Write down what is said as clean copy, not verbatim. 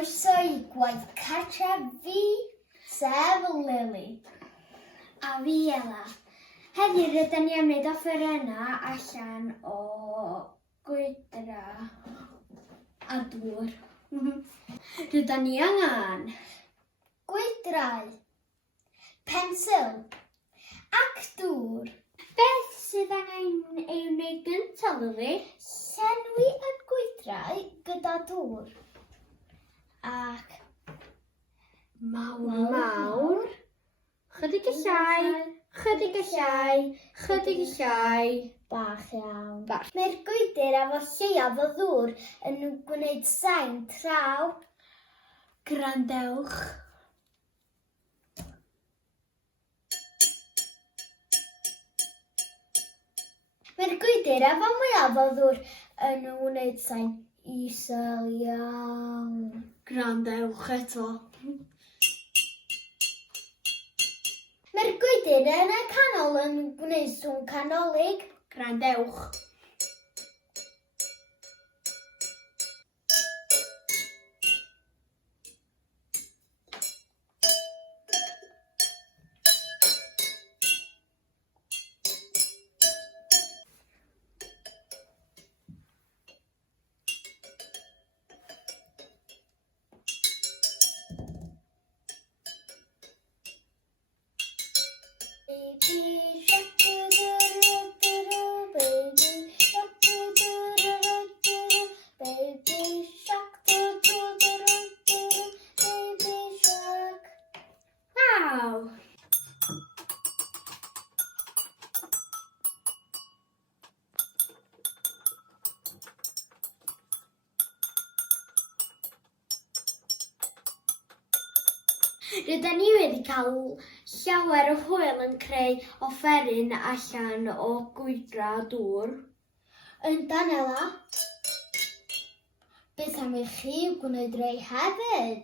Croeso I gwaith cartref fi, sef Lily. A fi Ela. Heddiw rydyn ni am wneud offeryna allan o gwydra a dŵr. Rydyn ni angen Gwydrau, pensil, ac dŵr. beth sydd angen ei wneud gyntaf Lily? Llenwi y gwydrau gyda dŵr. Ac Mawr. Chydig y llai, chydig y llai, chydig y llai. bach iawn. Bach. Mae'r gwydr efo lleiaf o ddŵr yn gwneud sain traw. Grandewch. Mae'r gwydr efo mwyaf o ddŵr yn gwneud sain isel iawn. Grandewch eto. Mae'r gwydr yn y canol yn gwneud sŵn canolig. Grandewch. Baby shark, doo-doo-doo-doo-doo, baby shark, doo-doo-doo-doo-doo, baby shark, doo-doo-doo-doo-doo, baby shark. Waw. Rydyn ni wedi cael llawer o hwyl yn creu offeryn allan o gwydra a dŵr. Yndan Ela, beth am i chi gwneud rei hefyd?